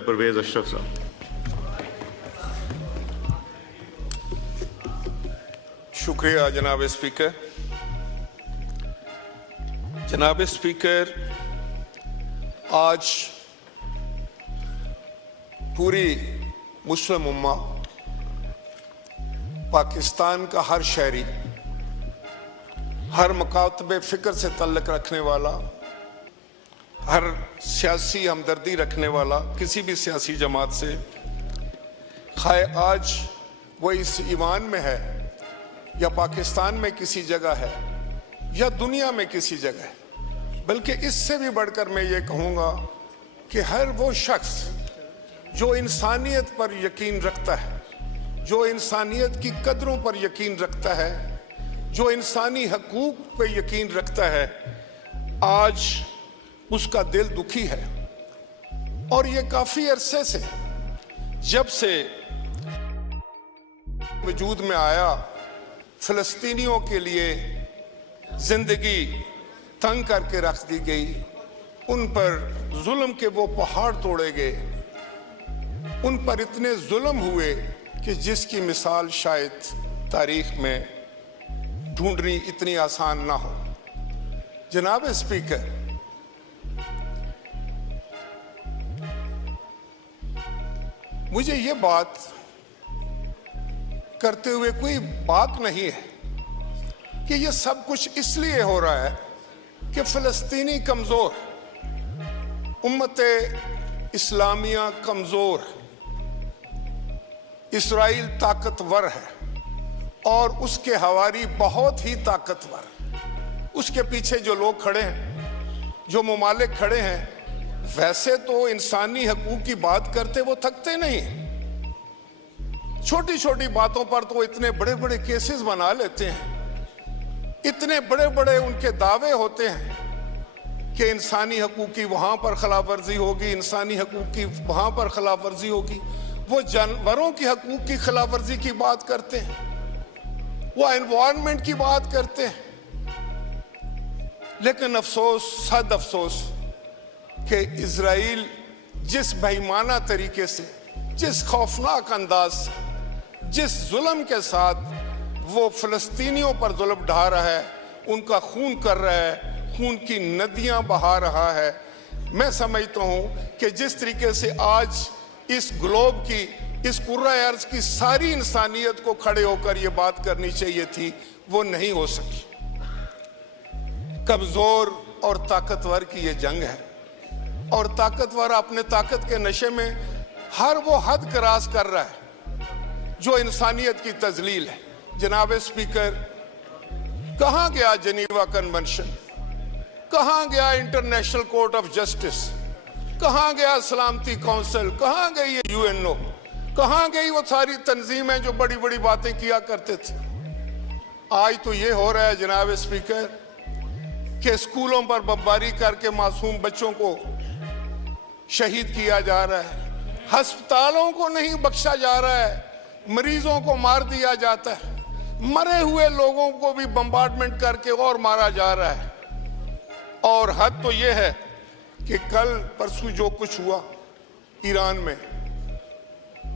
परवेज अशरफ साहब। शुक्रिया जनाब स्पीकर। जनाब स्पीकर, आज पूरी मुस्लिम उम्मा, पाकिस्तान का हर शहरी, हर मकातब फ़िक्र से तल्लुक़ रखने वाला, हर सियासी हमदर्दी रखने वाला किसी भी सियासी जमात से, खाए आज वो इस ईमान में है या पाकिस्तान में किसी जगह है या दुनिया में किसी जगह है, बल्कि इससे भी बढ़कर मैं ये कहूँगा कि हर वो शख्स जो इंसानियत पर यकीन रखता है, जो इंसानियत की कदरों पर यकीन रखता है, जो इंसानी हकूक़ पर यकीन रखता है, आज उसका दिल दुखी है। और ये काफ़ी अरसे से, जब से वजूद में आया, फ़लस्तीनियों के लिए ज़िंदगी तंग करके रख दी गई, उन पर जुल्म के वो पहाड़ तोड़े गए, उन पर इतने जुल्म हुए कि जिसकी मिसाल शायद तारीख में ढूंढनी इतनी आसान ना हो। जनाब स्पीकर, मुझे ये बात करते हुए कोई बात नहीं है कि ये सब कुछ इसलिए हो रहा है कि फ़लस्तीनी कमज़ोर, उम्मत इस्लामिया कमज़ोर, इसराइल ताकतवर है और उसके हवारी बहुत ही ताकतवर। उसके पीछे जो लोग खड़े हैं, जो ममालिक खड़े हैं, वैसे तो इंसानी हकूक़ की बात करते वो थकते नहीं। छोटी छोटी बातों पर तो इतने बड़े बड़े केसेस बना लेते हैं, इतने बड़े बड़े उनके दावे होते हैं कि इंसानी हकूक़ की वहाँ पर खिलाफ वर्जी होगी, इंसानी हकूक़ की वहाँ पर खिलाफ वर्जी होगी। वो जानवरों की हकूक़ की खिलाफ वर्जी की बात करते हैं, वो एनवायरनमेंट की बात करते हैं। लेकिन अफसोस, सद अफसोस कि इज़राइल जिस बेईमाना तरीके से, जिस खौफनाक अंदाज से, जिस जुल्म के साथ वो फ़लस्तीनियों पर जुल्म ढा रहा है, उनका खून कर रहा है, खून की नदियां बहा रहा है, मैं समझता हूँ कि जिस तरीके से आज इस ग्लोब की, इस कुर्रा अर्ज़ की सारी इंसानियत को खड़े होकर ये बात करनी चाहिए थी, वो नहीं हो सकी। कमज़ोर और ताकतवर की ये जंग है और ताकतवर अपने ताकत के नशे में हर वो हद क्रॉस कर रहा है जो इंसानियत की तजलील है। जनाब स्पीकर, कहाँ गया जेनीवा कन्वेंशन, कहाँ गया इंटरनेशनल कोर्ट ऑफ जस्टिस, कहाँ गया सलामती काउंसिल, कहाँ गई यूएनओ, कहाँ गई वो सारी तंजीमें जो बड़ी बड़ी बातें किया करते थे। आज तो ये हो रहा है जनाब स्पीकर कि स्कूलों पर बमबारी करके मासूम बच्चों को शहीद किया जा रहा है, अस्पतालों को नहीं बख्शा जा रहा है, मरीजों को मार दिया जाता है, मरे हुए लोगों को भी बम्बार्डमेंट करके और मारा जा रहा है। और हद तो ये है कि कल परसों जो कुछ हुआ ईरान में,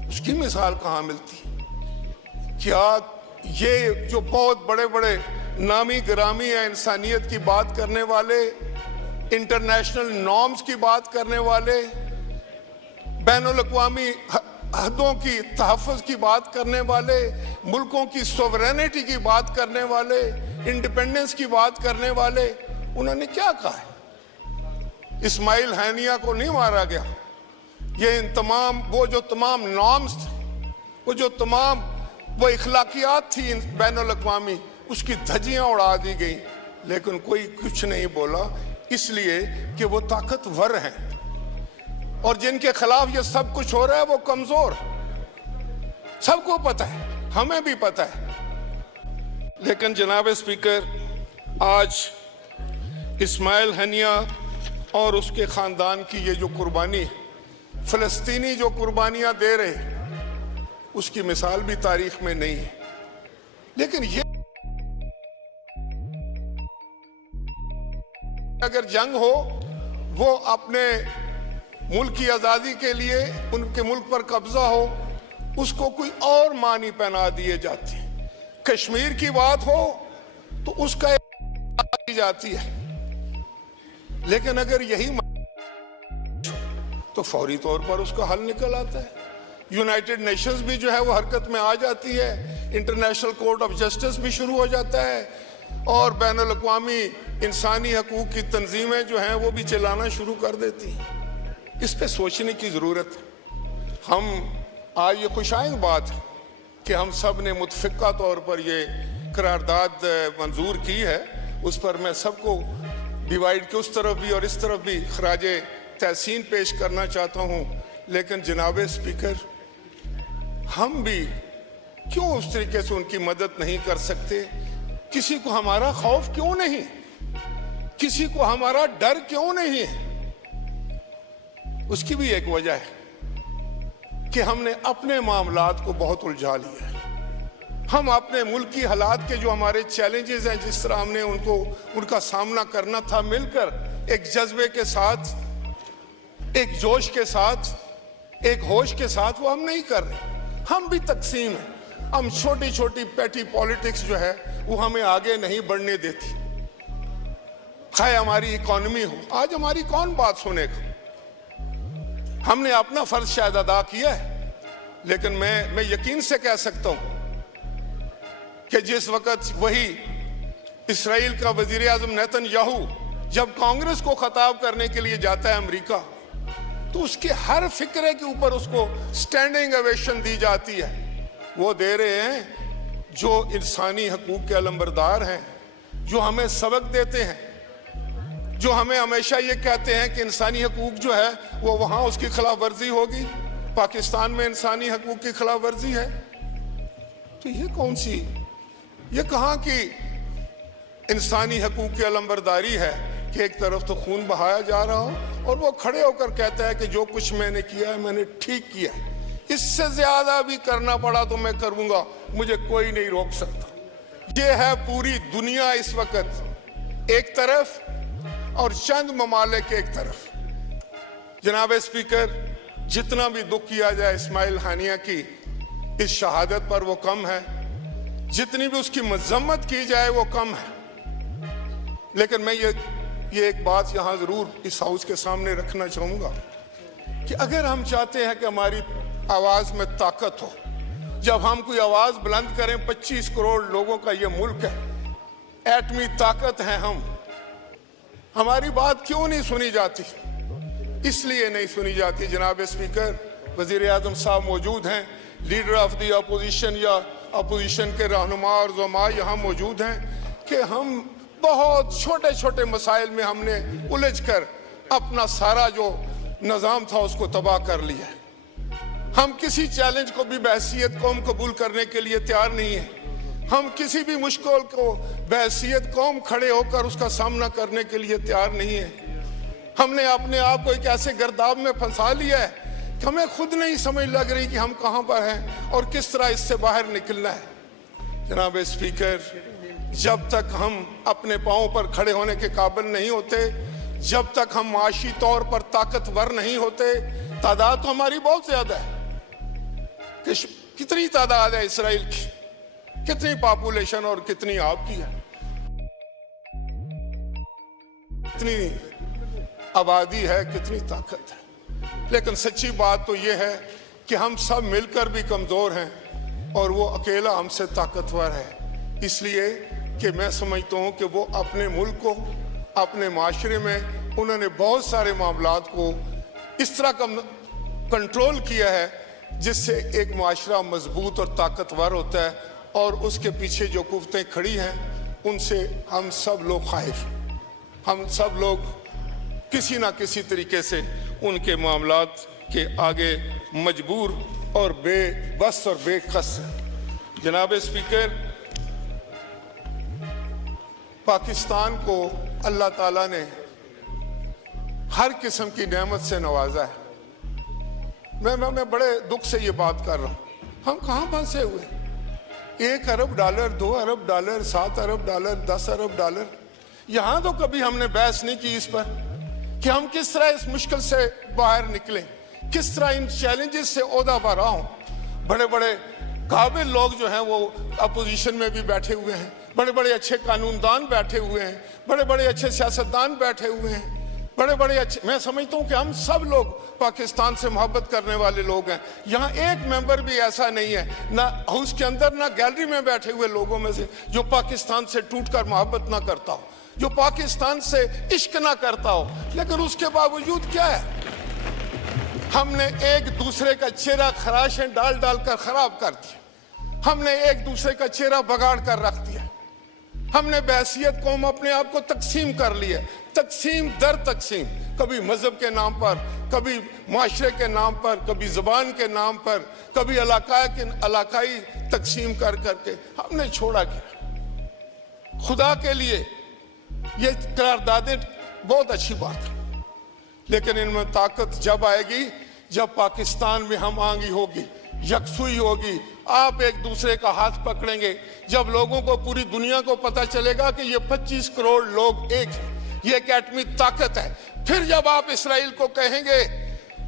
उसकी मिसाल कहाँ मिलती? क्या ये जो बहुत बड़े बड़े नामी गिरामी है, इंसानियत की बात करने वाले, इंटरनेशनल नॉर्म्स की बात करने वाले, बैनुल-अक़वामी हदों की तहफ़्फ़ुज़ की बात करने वाले, मुल्कों की सोवरेनिटी की बात करने वाले, इंडिपेंडेंस की बात करने वाले, उन्होंने क्या कहा है? इस्माइल हानिया को नहीं मारा गया। ये इन तमाम वो जो तमाम नॉर्म्स थे, वो जो तमाम वो इखलाकियात थी बैनुल-अक़वामी, उसकी धज्जियाँ उड़ा दी गई, लेकिन कोई कुछ नहीं बोला, इसलिए कि वो ताकतवर हैं और जिनके खिलाफ ये सब कुछ हो रहा है वो कमजोर। सबको पता है, हमें भी पता है। लेकिन जनाब स्पीकर, आज इस्माइल हनिया और उसके ख़ानदान की ये जो कुर्बानी, फ़लस्तीनी जो कुर्बानियाँ दे रहे, उसकी मिसाल भी तारीख में नहीं है। लेकिन ये अगर जंग हो, वो अपने मुल्क की आज़ादी के लिए उनके मुल्क पर कब्जा हो, उसको कोई और मानी पहना दिए जाते हैं। कश्मीर की बात हो तो उसका दी जाती है, लेकिन अगर यही तो फौरी तौर पर उसका हल निकल आता है। यूनाइटेड नेशंस भी जो है वो हरकत में आ जाती है, इंटरनेशनल कोर्ट ऑफ जस्टिस भी शुरू हो जाता है, और बैनुल अक़वामी इंसानी हकूक़ की तंजीमें जो हैं वो भी चलाना शुरू कर देती हैं। इस पे सोचने की ज़रूरत है। हम आज ये खुशाइंद बात है कि हम सब ने मुतफ़िक़ा तौर पर ये करारदाद मंजूर की है, उस पर मैं सबको डिवाइड के उस तरफ भी और इस तरफ भी खराजे तहसीन पेश करना चाहता हूँ। लेकिन जनाब स्पीकर, हम भी क्यों उस तरीके से उनकी मदद नहीं कर सकते? किसी को हमारा खौफ क्यों नहीं? किसी को हमारा डर क्यों नहीं है? उसकी भी एक वजह है कि हमने अपने मामलात को बहुत उलझा लिया है। हम अपने मुल्क की हालात के जो हमारे चैलेंजेस हैं, जिस तरह हमने उनका सामना करना था, मिलकर एक जज्बे के साथ, एक जोश के साथ, एक होश के साथ, वो हम नहीं कर रहे। हम भी तकसीम हैं। हम छोटी छोटी पैटी पॉलिटिक्स जो है वो हमें आगे नहीं बढ़ने देती। खाए हमारी इकॉनमी हो, आज हमारी कौन बात सुनेगा? हमने अपना फर्ज शायद अदा किया है, लेकिन मैं यकीन से कह सकता हूं कि जिस वक्त वही इसराइल का वजीर आजम नेतन्याहू जब कांग्रेस को खिताब करने के लिए जाता है अमेरिका, तो उसके हर फिक्रे के ऊपर उसको स्टैंडिंग ओवेशन दी जाती है। वो दे रहे हैं जो इंसानी हकूक के अलंबरदार हैं, जो हमें सबक देते हैं, जो हमें हमेशा ये कहते हैं कि इंसानी हकूक जो है वो वहाँ उसकी खिलाफ वर्जी होगी, पाकिस्तान में इंसानी हकूक की खिलाफ वर्जी है। तो ये कौन सी, ये कहाँ की इंसानी हकूक की अलंबरदारी है कि एक तरफ तो खून बहाया जा रहा हो और वो खड़े होकर कहता है कि जो कुछ मैंने किया है मैंने ठीक किया है, इससे ज्यादा भी करना पड़ा तो मैं करूंगा, मुझे कोई नहीं रोक सकता। ये है पूरी दुनिया इस वक्त एक तरफ और चंद ममालिक एक तरफ। जनाब स्पीकर, जितना भी दुख किया जाए इस्माइल हानिया की इस शहादत पर वो कम है, जितनी भी उसकी मजम्मत की जाए वो कम है। लेकिन मैं ये एक बात यहाँ जरूर इस हाउस के सामने रखना चाहूंगा कि अगर हम चाहते हैं कि हमारी आवाज में ताकत हो, जब हम कोई आवाज बुलंद करें, 25 करोड़ लोगों का ये मुल्क है, एटमी ताकत है हम, हमारी बात क्यों नहीं सुनी जाती? इसलिए नहीं सुनी जाती जनाब स्पीकर, वजीर आजम साहब मौजूद हैं, लीडर ऑफ द अपोजिशन या अपोजिशन के रहनुमा और ज़ुमा यहाँ मौजूद हैं, कि हम बहुत छोटे छोटे मसाइल में हमने उलझ कर अपना सारा जो निज़ाम था उसको तबाह कर लिया। हम किसी चैलेंज को भी बहैसियत कौम कबूल करने के लिए तैयार नहीं है। हम किसी भी मुश्किल को बहैसियत कौम खड़े होकर उसका सामना करने के लिए तैयार नहीं है। हमने अपने आप को एक ऐसे गर्दाब में फंसा लिया है कि हमें खुद नहीं समझ लग रही कि हम कहाँ पर हैं और किस तरह इससे बाहर निकलना है। जनाब स्पीकर, जब तक हम अपने पाँव पर खड़े होने के काबिल नहीं होते, जब तक हम माशी तौर पर ताकतवर नहीं होते, तादाद तो हमारी बहुत ज्यादा है। कितनी तादाद है इसराइल की, कितनी पॉपुलेशन और कितनी आपकी है, कितनी आबादी है, कितनी ताकत है। लेकिन सच्ची बात तो यह है कि हम सब मिलकर भी कमजोर हैं और वो अकेला हमसे ताकतवर है। इसलिए कि मैं समझता हूँ कि वो अपने मुल्क को, अपने माशरे में उन्होंने बहुत सारे मामलात को इस तरह कंट्रोल किया है जिससे एक माशरा मजबूत और ताकतवर होता है, और उसके पीछे जो कुव्वतें खड़ी हैं उनसे हम सब लोग खाइफ, हम सब लोग किसी ना किसी तरीके से उनके मामलात के आगे मजबूर और बेबस और बेकस हैं। जनाब स्पीकर, पाकिस्तान को अल्लाह ताला ने हर किस्म की नेमत से नवाजा है। मैं बड़े दुख से ये बात कर रहा हूँ। हम कहाँ फंसे हुए? 1 अरब डॉलर, 2 अरब डॉलर, 7 अरब डॉलर, 10 अरब डॉलर। यहाँ तो कभी हमने बहस नहीं की इस पर कि हम किस तरह इस मुश्किल से बाहर निकलें, किस तरह इन चैलेंजेस से ओहदा भरा हों। बड़े बड़े काबिल लोग जो हैं वो अपोजिशन में भी बैठे हुए हैं, बड़े बड़े अच्छे कानूनदान बैठे हुए हैं, बड़े बड़े अच्छे सियासतदान बैठे हुए हैं, बड़े बड़े अच्छे, मैं समझता हूं कि हम सब लोग पाकिस्तान से मोहब्बत करने वाले लोग हैं। यहाँ एक मेंबर भी ऐसा नहीं है, ना हाउस के अंदर ना गैलरी में बैठे हुए लोगों में से, जो पाकिस्तान से टूटकर मोहब्बत ना करता हो, जो पाकिस्तान से इश्क ना करता हो। लेकिन उसके बावजूद क्या है, हमने एक दूसरे का चेहरा खराशें डाल डाल कर खराब कर दिया, हमने एक दूसरे का चेहरा बगाड़ कर रख दिया, हमने बहसियत कौम अपने आप को तकसीम कर लिया, तकसीम दर तकसीम, कभी मजहब के नाम पर, कभी माशरे के नाम पर, कभी जुबान के नाम पर, कभी इलाकाई तकसीम कर करके हमने छोड़ा क्या। खुदा के लिए ये करारदादें बहुत अच्छी बात है, लेकिन इनमें ताकत जब आएगी जब पाकिस्तान में हम आंगी होगी, यकसुई होगी, आप एक दूसरे का हाथ पकड़ेंगे, जब लोगों को, पूरी दुनिया को पता चलेगा कि ये 25 करोड़ लोग एक हैं, ये एक एटमी ताकत है। फिर जब आप इसराइल को कहेंगे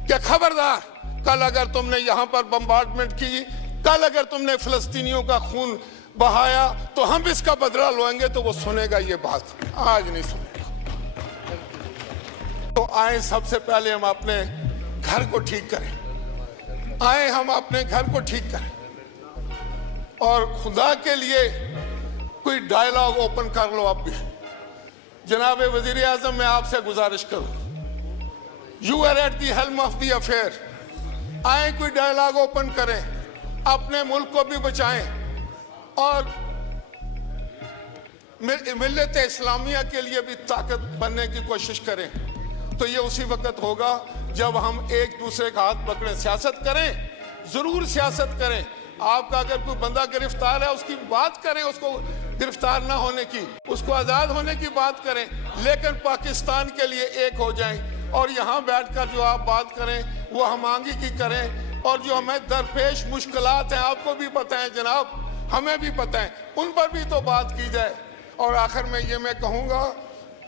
कि खबरदार, कल अगर तुमने यहां पर बम्बार्डमेंट की, कल अगर तुमने फिलिस्तीनियों का खून बहाया तो हम इसका बदला लेंगे, तो वो सुनेगा ये बात, आज नहीं सुनेगा। तो आए सबसे पहले हम अपने घर को ठीक करें, आए हम अपने घर को ठीक करें, और खुदा के लिए कोई डायलॉग ओपन कर लो। अब भी जनाब वजीर आजम, मैं आपसे गुजारिश करूं, you are at the helm of the affair, आए कोई डायलॉग ओपन करें, अपने मुल्क को भी बचाएं और मिल्लत इस्लामिया के लिए भी ताकत बनने की कोशिश करें। तो ये उसी वक्त होगा जब हम एक दूसरे का हाथ पकड़ें, सियासत करें, जरूर सियासत करें। आपका अगर कोई बंदा गिरफ्तार है उसकी बात करें, उसको गिरफ्तार ना होने की, उसको आज़ाद होने की बात करें, लेकिन पाकिस्तान के लिए एक हो जाएं। और यहाँ बैठकर जो आप बात करें वो हम आगे की करें, और जो हमें दरपेश मुश्किलात हैं आपको भी पता है जनाब, हमें भी पता है, उन पर भी तो बात की जाए। और आखिर में ये मैं कहूँगा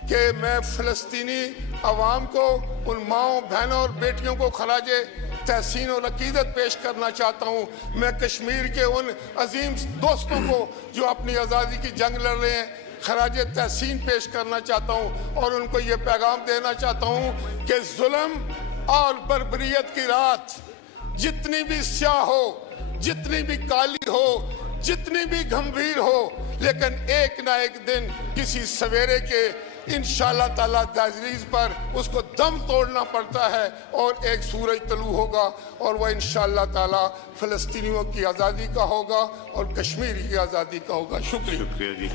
कि मैं फ़लस्तीनी अवाम को, उन माओं बहनों और बेटियों को खराजे तहसीन और अकीदत पेश करना चाहता हूँ। मैं कश्मीर के उन अजीम दोस्तों को जो अपनी आज़ादी की जंग लड़ रहे हैं खराज तहसीन पेश करना चाहता हूँ, और उनको ये पैगाम देना चाहता हूँ कि जुल्म और बर्बरियत की रात जितनी भी स्याह हो, जितनी भी काली हो, जितनी भी गंभीर हो, लेकिन एक ना एक दिन किसी सवेरे के इंशाअल्लाह ताला दहलीज पर उसको दम तोड़ना पड़ता है, और एक सूरज तलू होगा, और वह इंशाअल्लाह ताला फ़लस्तीनियों की आज़ादी का होगा और कश्मीर की आज़ादी का होगा। शुक्रिया जी।